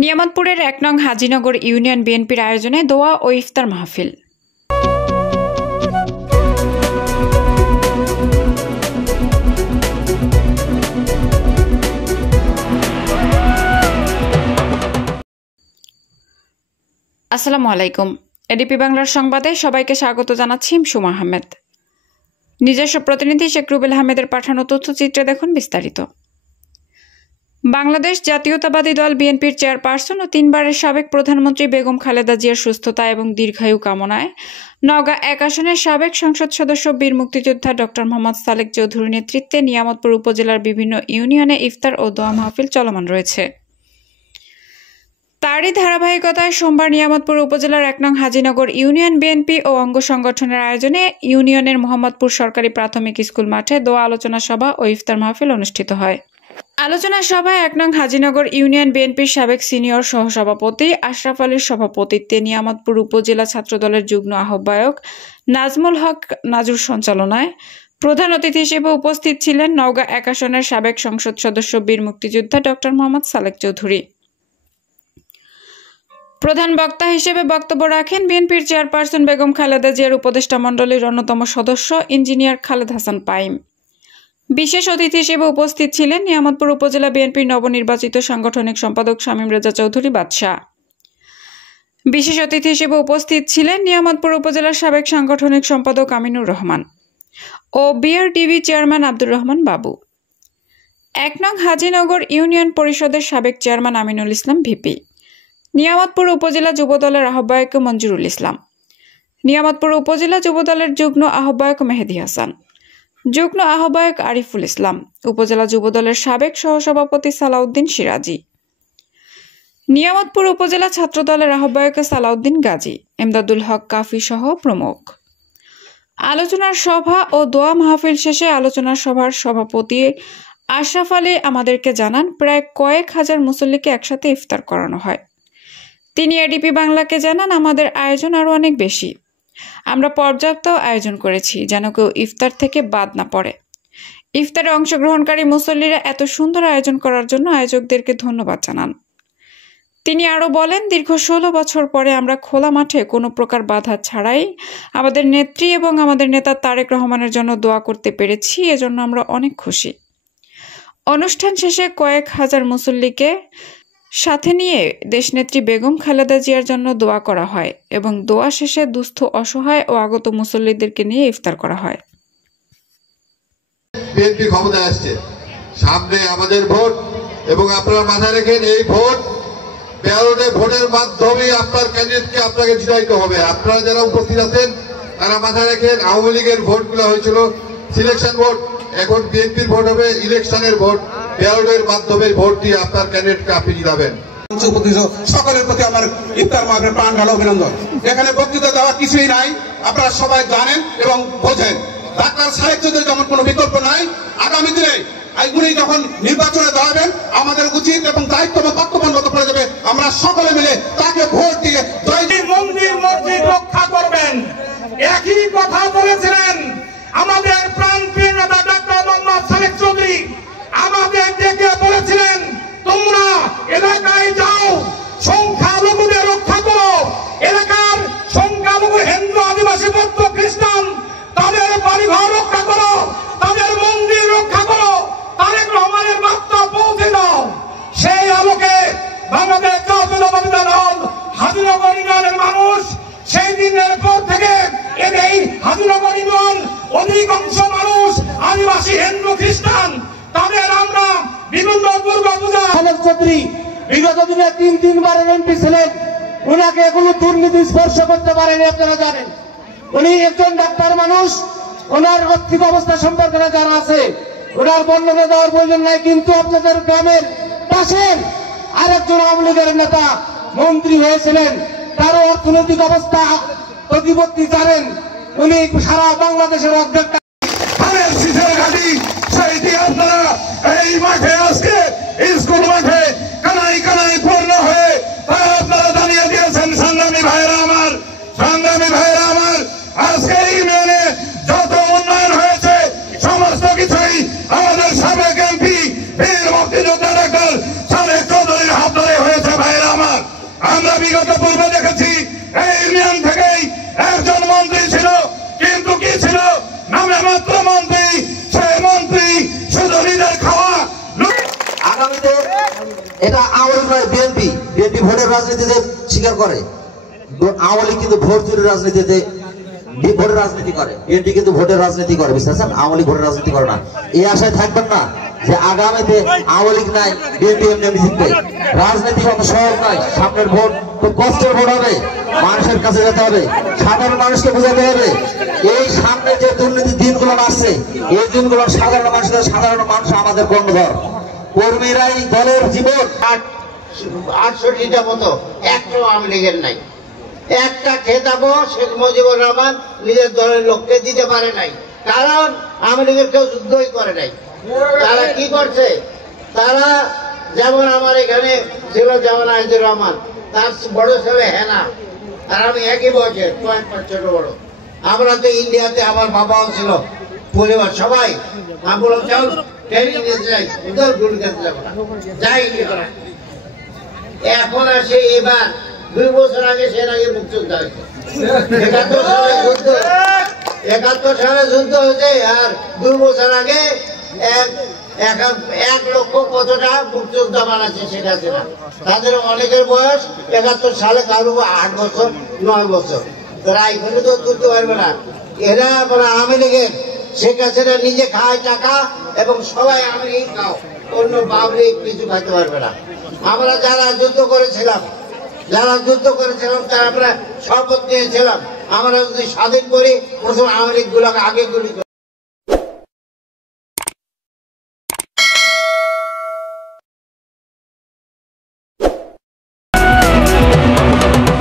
নিয়ামতপুরের ১ নং হাজিনগর ইউনিয়ন বিএনপির আয়োজনে দোয়া ও ইফতার মাহফিল। আসসালামু আলাইকুম। এডিপি বাংলার সংবাদে সবাইকে স্বাগত জানাচ্ছি সুমা আহমেদ। নিজস্ব প্রতিনিধি শেখ রুবেল আহমেদের পাঠানো তথ্যচিত্রে দেখুন বিস্তারিত। বাংলাদেশ জাতীয়তাবাদী দল বিএনপির চেয়ারপারসন ও ৩ বারের সাবেক প্রধানমন্ত্রী বেগম খালেদা জিয়ার সুস্থতা এবং দীর্ঘায়ু কামনায় নওগাঁ ১ আসনের সাবেক সংসদ সদস্য বীর মুক্তিযোদ্ধা ডক্টর মোহাম্মদ সালেক চৌধুরীর নেতৃত্বে নিয়ামতপুর উপজেলার বিভিন্ন ইউনিয়নে ইফতার ও দোয়া মাহফিল চলমান রয়েছে। তারই ধারাবাহিকতায় সোমবার নিয়ামতপুর উপজেলার ১ নং হাজিনগর ইউনিয়ন বিএনপি ও অঙ্গ সংগঠনের আয়োজনে ইউনিয়নের মোহাম্মদপুর সরকারি প্রাথমিক স্কুল মাঠে দোয়া আলোচনা সভা ও ইফতার মাহফিল অনুষ্ঠিত হয়। আলোচনা সভায় ১ নং হাজিনগর ইউনিয়ন বিএনপির সাবেক সিনিয়র সহসভাপতি আশরাফ আলীর সভাপতিত্বে নিয়ামতপুর উপজেলা ছাত্রদলের যুগ্ম আহ্বায়ক নাজমুল হক নাজুর সঞ্চালনায় প্রধান অতিথি হিসেবে উপস্থিত ছিলেন নওগাঁ ১ আসনের সাবেক সংসদ সদস্য বীর মুক্তিযোদ্ধা ডক্টর মোহাম্মদ সালেক চৌধুরী। প্রধান বক্তা হিসেবে বক্তব্য রাখেন বিএনপির চেয়ারপারসন বেগম খালেদা জিয়ার উপদেষ্টা মণ্ডলীর অন্যতম সদস্য ইঞ্জিনিয়ার খালেদ হাসান পাইম। বিশেষ অতিথি হিসেবে উপস্থিত ছিলেন নিয়ামতপুর উপজেলা বিএনপির নবনির্বাচিত সাংগঠনিক সম্পাদক শামীম রেজা চৌধুরী বাদশাহ। বিশেষ অতিথি হিসেবে উপস্থিত ছিলেন নিয়ামতপুর উপজেলার সাবেক সাংগঠনিক সম্পাদক আমিনুর রহমান ও বিআরটিভি চেয়ারম্যান আব্দুর রহমান বাবু। ১ নং হাজিনগর ইউনিয়ন পরিষদের সাবেক চেয়ারম্যান আমিনুল ইসলাম ভিপি, নিয়ামতপুর উপজেলা যুবদলের আহ্বায়ক মঞ্জুরুল ইসলাম, নিয়ামতপুর উপজেলা যুবদলের যুগ্ম আহ্বায়ক মেহেদি হাসান, যুগ্ম আহ্বায়ক আরিফুল ইসলাম, উপজেলা যুবদলের সাবেক সহসভাপতি সালাউদ্দিন সিরাজি, নিয়ামতপুর উপজেলা ছাত্রদলের আহ্বায়ক সালাউদ্দিন গাজী, এমদাদুল হক কাফি সহ প্রমুখ। আলোচনার সভা ও দোয়া মাহফিল শেষে আলোচনা সভার সভাপতি আশরাফ আলী আমাদেরকে জানান প্রায় কয়েক হাজার মুসল্লিকে একসাথে ইফতার করানো হয়। তিনি এডিপি বাংলাকে জানান আমাদের আয়োজন আরো অনেক বেশি, আমরা পর্যাপ্ত আয়োজন করেছি যেন কেউ ইফতার থেকে বাদ না পড়ে। ইফতারে অংশগ্রহণকারী মুসল্লিরা এত সুন্দর আয়োজন করার জন্য আয়োজকদেরকে ধন্যবাদ জানান। তিনি আরো বলেন দীর্ঘ ১৬ বছর পরে আমরা খোলা মাঠে কোনো প্রকার বাধা ছাড়াই আমাদের নেত্রী এবং আমাদের নেতা তারেক রহমানের জন্য দোয়া করতে পেরেছি, এজন্য আমরা অনেক খুশি। অনুষ্ঠান শেষে কয়েক হাজার মুসল্লিকে সাথে নিয়ে দেশনেত্রী বেগম খালেদা জিয়ার জন্য দোয়া করা হয় এবং দোয়া শেষে দুস্থ অসহায় ও আগত মুসল্লিদেরকে নিয়ে ইফতার করা হয়। বিএনপি ক্ষমতায় আসছে, সামনে আমাদের ভোট এবং আপনারা মাথায় রেখেন এই ভোট ব্যালটে ভোটের মাধ্যমে আপনার ক্যান্ডিডেটকে আপনাকে জিতাইতে হবে। আপনারা যারা উপস্থিত আছেন তারা মাথায় রাখেন আওয়ামী লীগের ভোটগুলো হয়েছিল সিলেকশন ভোট, এখন বিএনপির ভোট হবে ইলেকশনের ভোট। ব্যালটের মাধ্যমে ভোট দিয়ে আপনার ক্যান্ডিডেটকে আপনি জিতাবেন। সকলের প্রতি আমার ইফতার মাহফিলের প্রাণ ঢালা অভিনন্দন। এখানে বক্তৃতা দেওয়া কিছুই নাই, আপনারা সবাই জানেন এবং বোঝেন। ডাক্তার সালেক চৌধুরী যেমন কোনো বিকল্প নাই, আগামী দিনে উনি যখন নির্বাচনে দাঁড়াবেন আমাদের উচিত এবং দায়িত্ব এবং কর্তব্য করে দেবে আমরা সকলে মিলে তাকে ভোট দিয়ে মন্দির মসজিদ রক্ষা করবেন। একই কথা বলেছিলেন আমাদের প্রাণ প্রিয় নেতা ডাক্তার মোহাম্মদ সালেক চৌধুরী, আমাদের ডেকে বলেছিলেন তোমরা এলাকায় যাও, সংখ্যালঘুদের রক্ষা করো, এলাকার সংখ্যালঘু হিন্দু আদিবাসী বৌদ্ধ খ্রিস্টান তাদের বাড়িঘর রক্ষা করো, তাদের মন্দির রক্ষা করো, তারেক রহমানের বার্তা পৌঁছে দাও। সেই আলোকে বাংলাদেশ জাতীয়তাবাদী দল হাজিনগর ইউনিয়নের মানুষ সেই দিনের পর থেকে এই হাজিনগর ইউনিয়ন অধিকাংশ মানুষ আদিবাসী হিন্দু খ্রিস্টান তাদের আমরা বিভিন্ন দুর্গা পূজা। সালেক চৌধুরী বিগত দিনে ৩ বারের এমপি ছিলেন, উনাকে কোনো দুর্নীতি স্পর্শ করতে পারেনি, আপনারা জানেন। উনি একজন ডাক্তার মানুষ, ওনার আর্থিক অবস্থা সম্পর্কে জানা আছে, ওনার বর্ণনা দেওয়ার প্রয়োজন নাই। কিন্তু আপনাদের গ্রামের পাশের আরেকজন আওয়ামী লীগের নেতা মন্ত্রী হয়েছিলেন, তারও অর্থনৈতিক অবস্থা প্রতিপত্তি জানেন। উনি সারা বাংলাদেশের অর্ধেক আপনারা এই মাঠে আজকে স্কুল মাঠে কানাই কানাই পূর্ণ হয়ে আপনারা জানিয়ে দিয়েছেন। সংগ্রামী ভাইয়েরা আমার, সংগ্রামী ভাইয়েরা আমার, আজকে ইউনিয়নে যত উন্নয়ন হয়েছে সমস্ত কিছুই আমাদের সাবেক এমপি বীর মুক্তিযোদ্ধা ডাক্তার সালেক চৌধুরীর হাত ধরে হয়েছে। ভাইয়েরা তো পূর্বে দেখেছি এই ইউনিয়ন থেকেই একজন মন্ত্রী ছিল, কিন্তু কি ছিল নামে মাত্র মন্ত্রী। সেই মন্ত্রী শুধু নিজের খাওয়া। আগামীতে এটা আওয়ামী নয়, বিএনপি ভোটের রাজনীতিতে স্বীকার করে। আওয়ামী লীগ কিন্তু ভোট চুরির রাজনীতিতে ভোটের রাজনীতি করে, বিএনপি কিন্তু ভোটের রাজনীতি করে, বুঝতেছেন? আওয়ামী লীগ ভোটের রাজনীতি করে না। এই আশায় থাকবেন না যে আগামীতে আওয়ামী লীগ নাই, বিএনপি এমনি জিতবে। রাজনীতি অত সহজ নয়। সামনের ভোট খুব কষ্টের ভোট হবে, মানুষের কাছে যেতে হবে, সাধারণ মানুষকে বোঝাতে হবে। এই সামনে যে দুর্নীতির দিনগুলো আসছে, এই দিনগুলো সাধারণ মানুষ আমাদের কর্ণধর, কর্মীরাই দলের জীবন। 68টা মতো একটাও আওয়ামী লীগের নাই। একটা খেতাবো শেখ মুজিবুর রহমান নিজের দলের লোককে দিতে পারে নাই, কারণ আওয়ামী লীগের কেউ যুদ্ধই করে নাই। তারা কি করছে? তারা যেমন আমার এখানে ছিল যেমন আজিজুর রহমান, তার বড় ছেলে হেনা, আর আমি একই বয়সের, কয়েক পাঁচ ছোট বড়। আমরা তো ইন্ডিয়াতে, আমার বাবাও ছিল, পরিবার সবাই। আমি বললাম যাও ট্রেনিং নিতে যাই, উদয় গুলি খেতে যাবো না, যাইনি। এখন আসে এবার 2 বছর আগে সের আগে মুক্তিযুদ্ধ হয়েছে, 71 সালে যুদ্ধ হয়েছে, আর 2 বছর আগে 1 লক্ষ কতটা মুক্তিযোদ্ধা বানাচ্ছে শেখ হাসিনা। তাদের অনেকের বয়স 71 সালে কারো 8 বছর 9 বছর। তারা এখানে তো তুলতে পারবে না। এরা মানে আওয়ামী লীগের শেখ হাসিনা নিজে খায় টাকা, এবং সবাই আওয়ামী লীগ খাও, অন্য পাবলিক কিছু খাইতে পারবে না। আমরা যারা যুদ্ধ করেছিলাম তারা আমরা শপথ নিয়েছিলাম, আমরা যদি স্বাধীন করি প্রথম আওয়ামী লীগ গুলোকে আগে গুলি